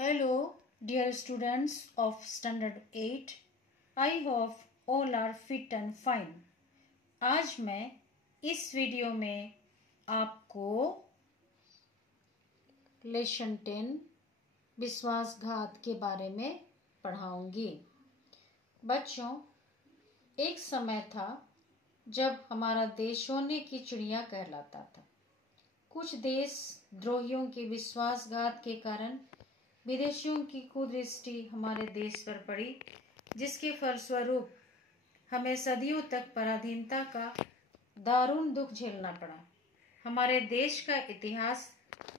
Hello, dear students of Standard 8. I hope all are fit and fine. आज मैं इस video में आपको लेसन 10 विश्वासघात के बारे में पढ़ाऊंगी। बच्चों, एक समय था जब हमारा देश सोने की चिड़िया कहलाता था। कुछ देश द्रोहियों के विश्वासघात के कारण विदेशियों की कुदृष्टि हमारे देश पर पड़ी, जिसके फलस्वरूप हमें सदियों तक पराधीनता का दारुण दुख झेलना पड़ा। हमारे देश का इतिहास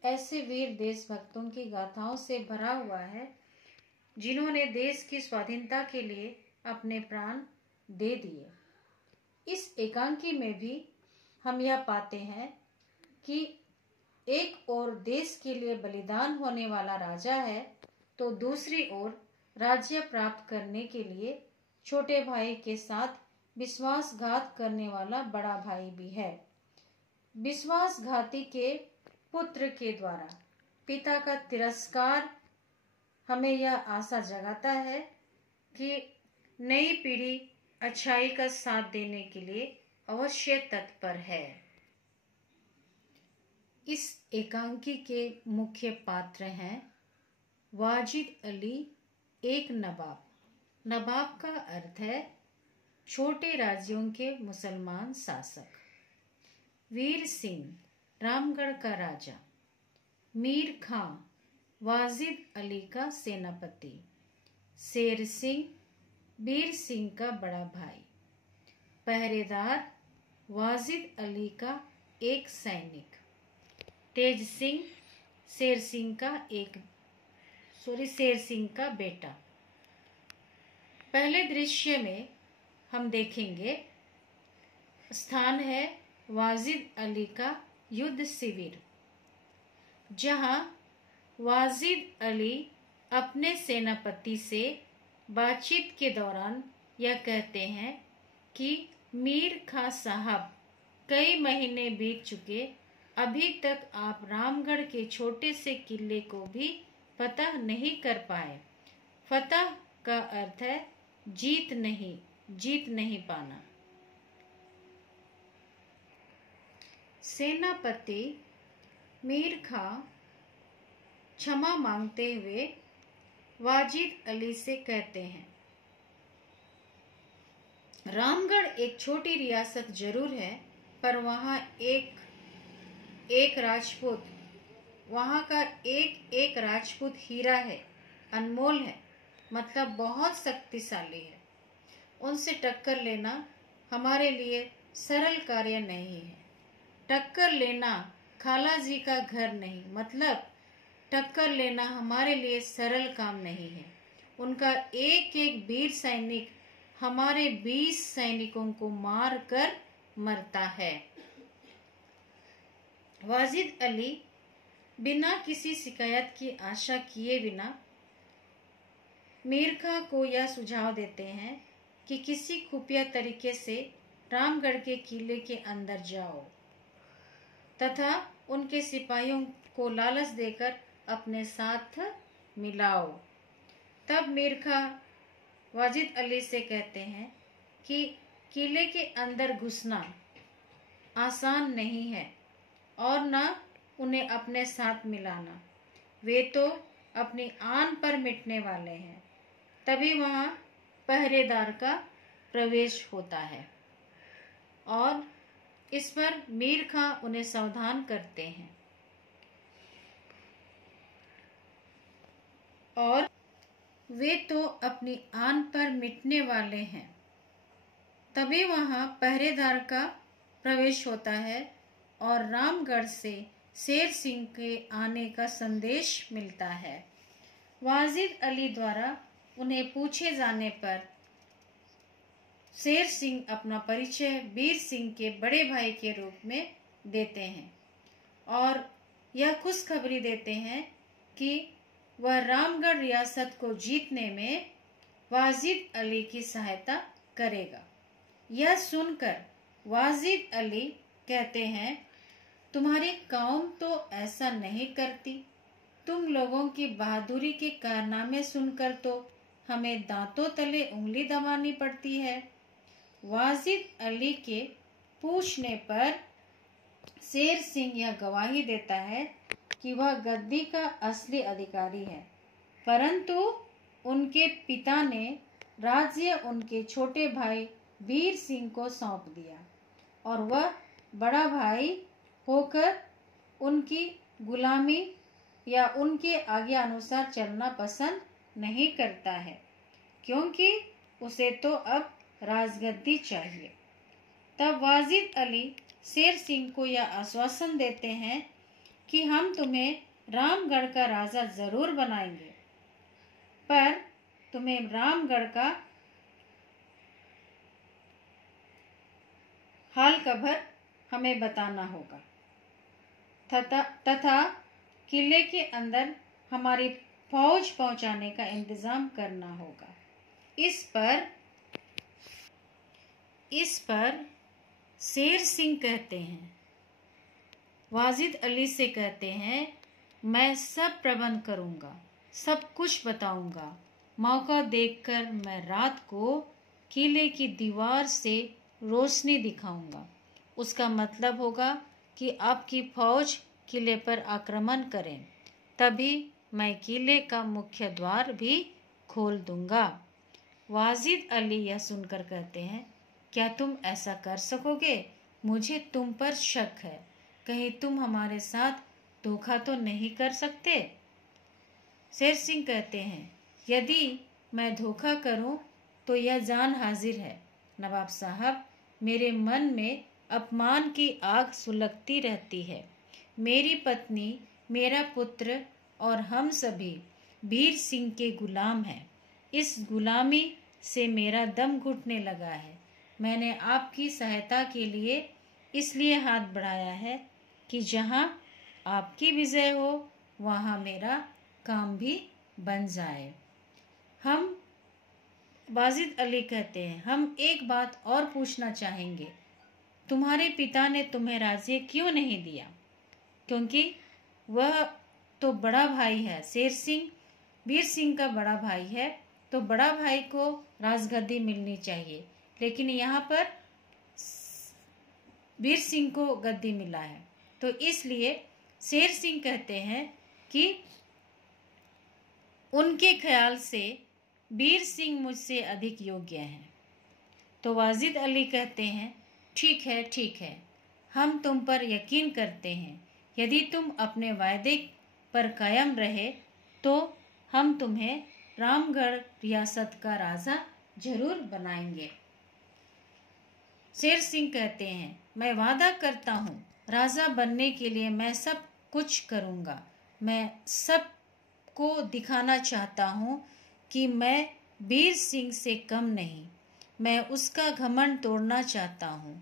ऐसे वीर देशभक्तों की गाथाओं से भरा हुआ है जिन्होंने देश की स्वाधीनता के लिए अपने प्राण दे दिए। इस एकांकी में भी हम यह पाते हैं कि एक ओर देश के लिए बलिदान होने वाला राजा है, तो दूसरी ओर राज्य प्राप्त करने के लिए छोटे भाई के साथ विश्वासघात करने वाला बड़ा भाई भी है। विश्वासघाती के पुत्र के द्वारा पिता का तिरस्कार हमें यह आशा जगाता है कि नई पीढ़ी अच्छाई का साथ देने के लिए अवश्य तत्पर है। इस एकांकी के मुख्य पात्र हैं वाजिद अली, एक नवाब। नवाब का अर्थ है छोटे राज्यों के मुसलमान शासक। वीर सिंह, रामगढ़ का राजा। मीर खां, वाजिद अली का सेनापति। शेर सिंह, वीर सिंह का बड़ा भाई। पहरेदार, वाजिद अली का एक सैनिक। तेज सिंह, शेर सिंह का बेटा। पहले दृश्य में हम देखेंगे स्थान है वाजिद अली का युद्ध शिविर, जहां वाजिद अली अपने सेनापति से बातचीत के दौरान यह कहते हैं कि मीर खां साहब, कई महीने बीत चुके, अभी तक आप रामगढ़ के छोटे से किले को भी फतह नहीं कर पाए। फतह का अर्थ है जीत नहीं पाना। सेनापति मीर खां क्षमा मांगते हुए वाजिद अली से कहते हैं, रामगढ़ एक छोटी रियासत जरूर है, पर वहाँ वहाँ का एक राजपूत हीरा है, अनमोल है, मतलब बहुत शक्तिशाली है। उनसे टक्कर लेना हमारे लिए सरल कार्य नहीं है। टक्कर लेना खाला जी का घर नहीं, मतलब टक्कर लेना हमारे लिए सरल काम नहीं है। उनका एक एक वीर सैनिक हमारे 20 सैनिकों को मार कर मरता है। वाजिद अली बिना किसी शिकायत की आशा किए बिना मीर खां को यह सुझाव देते हैं कि किसी खुफिया तरीके से रामगढ़ के किले के अंदर जाओ तथा उनके सिपाहियों को लालच देकर अपने साथ मिलाओ। तब मीर खां वाजिद अली से कहते हैं कि किले के अंदर घुसना आसान नहीं है और न उन्हें अपने साथ मिलाना। वे तो अपनी आन पर मिटने वाले हैं। तभी वहाँ पहरेदार का प्रवेश होता है और इस पर मीर खां उन्हें सावधान करते हैं और वे तो अपनी आन पर मिटने वाले हैं। तभी वहाँ पहरेदार का प्रवेश होता है और रामगढ़ से शेर सिंह के आने का संदेश मिलता है। वाजिद अली द्वारा उन्हें पूछे जाने पर शेर सिंह अपना परिचय वीर सिंह के बड़े भाई के रूप में देते हैं और यह खुशखबरी देते हैं कि वह रामगढ़ रियासत को जीतने में वाजिद अली की सहायता करेगा। यह सुनकर वाजिद अली कहते हैं, तुम्हारी कौम तो ऐसा नहीं करती। तुम लोगों की बहादुरी के कारनामे सुनकर तो हमें दांतों तले उंगली दबानी पड़ती है। वाजिद अली के पूछने पर शेर सिंह यह गवाही देता है कि वह गद्दी का असली अधिकारी है, परंतु उनके पिता ने राज्य उनके छोटे भाई वीर सिंह को सौंप दिया और वह बड़ा भाई होकर उनकी गुलामी या उनके आज्ञा अनुसार चलना पसंद नहीं करता है, क्योंकि उसे तो अब राजगद्दी चाहिए। तब वाजिद अली शेर सिंह को यह आश्वासन देते हैं कि हम तुम्हें रामगढ़ का राजा जरूर बनाएंगे, पर तुम्हें रामगढ़ का हाल खबर हमें बताना होगा तथा किले के अंदर हमारी फौज पहुंचाने का इंतजाम करना होगा। इस पर शेर सिंह कहते हैं, वाजिद अली से कहते हैं, मैं सब प्रबंध करूंगा, सब कुछ बताऊंगा। मौका देखकर मैं रात को किले की दीवार से रोशनी दिखाऊंगा। उसका मतलब होगा कि आपकी फौज किले पर आक्रमण करें, तभी मैं किले का मुख्य द्वार भी खोल दूंगा। वाजिद अली यह सुनकर कहते हैं, क्या तुम ऐसा कर सकोगे? मुझे तुम पर शक है, कहीं तुम हमारे साथ धोखा तो नहीं कर सकते? शेर सिंह कहते हैं, यदि मैं धोखा करूं तो यह जान हाजिर है। नवाब साहब, मेरे मन में अपमान की आग सुलगती रहती है। मेरी पत्नी, मेरा पुत्र और हम सभी वीर सिंह के गुलाम हैं। इस गुलामी से मेरा दम घुटने लगा है। मैंने आपकी सहायता के लिए इसलिए हाथ बढ़ाया है कि जहां आपकी विजय हो वहां मेरा काम भी बन जाए। हम वाजिद अली कहते हैं, हम एक बात और पूछना चाहेंगे, तुम्हारे पिता ने तुम्हें राज्य क्यों नहीं दिया? क्योंकि वह तो बड़ा भाई है। शेर सिंह वीर सिंह का बड़ा भाई है, तो बड़ा भाई को राजगद्दी मिलनी चाहिए, लेकिन यहाँ पर वीर सिंह को गद्दी मिला है। तो इसलिए शेर सिंह कहते हैं कि उनके ख्याल से वीर सिंह मुझसे अधिक योग्य हैं। तो वाजिद अली कहते हैं, ठीक है, ठीक है, हम तुम पर यकीन करते हैं। यदि तुम अपने वायदे पर कायम रहे तो हम तुम्हें रामगढ़ रियासत का राजा जरूर बनाएंगे। शेर सिंह कहते हैं, मैं वादा करता हूँ, राजा बनने के लिए मैं सब कुछ करूँगा। मैं सबको दिखाना चाहता हूँ कि मैं वीर सिंह से कम नहीं। मैं उसका घमंड तोड़ना चाहता हूँ।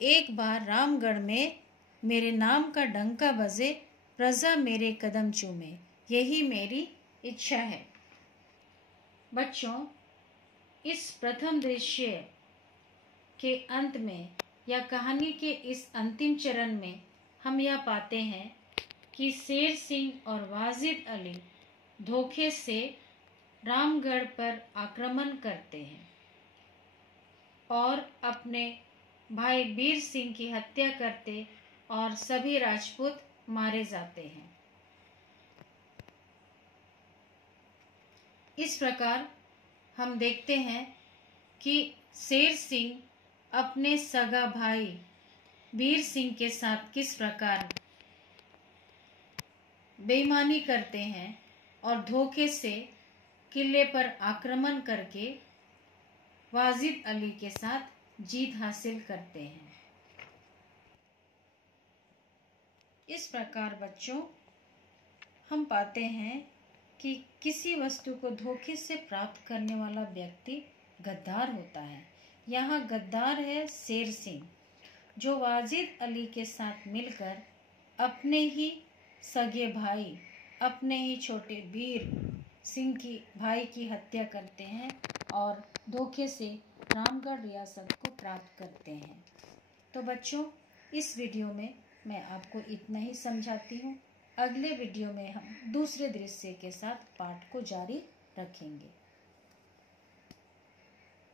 एक बार रामगढ़ में मेरे नाम का डंका बजे, प्रजा मेरे कदम चूमे, यही मेरी इच्छा है। बच्चों, इस प्रथम दृश्य के अंत में या कहानी के इस अंतिम चरण में हम यह पाते हैं कि शेर सिंह और वाजिद अली धोखे से रामगढ़ पर आक्रमण करते हैं और अपने भाई वीर सिंह की हत्या करते और सभी राजपूत मारे जाते हैं। इस प्रकार हम देखते हैं कि शेर सिंह अपने सगा भाई वीर सिंह के साथ किस प्रकार बेईमानी करते हैं और धोखे से किले पर आक्रमण करके वाजिद अली के साथ जीत हासिल करते हैं। इस प्रकार बच्चों, हम पाते हैं कि किसी वस्तु को धोखे से प्राप्त करने वाला व्यक्ति गद्दार होता है। यहाँ गद्दार है शेर सिंह, जो वाजिद अली के साथ मिलकर अपने ही सगे भाई, अपने ही छोटे वीर सिंह की भाई की हत्या करते हैं और धोखे से रामगढ़ रियासत को प्राप्त करते हैं। तो बच्चों, इस वीडियो में मैं आपको इतना ही समझाती हूँ। अगले वीडियो में हम दूसरे दृश्य के साथ पाठ को जारी रखेंगे।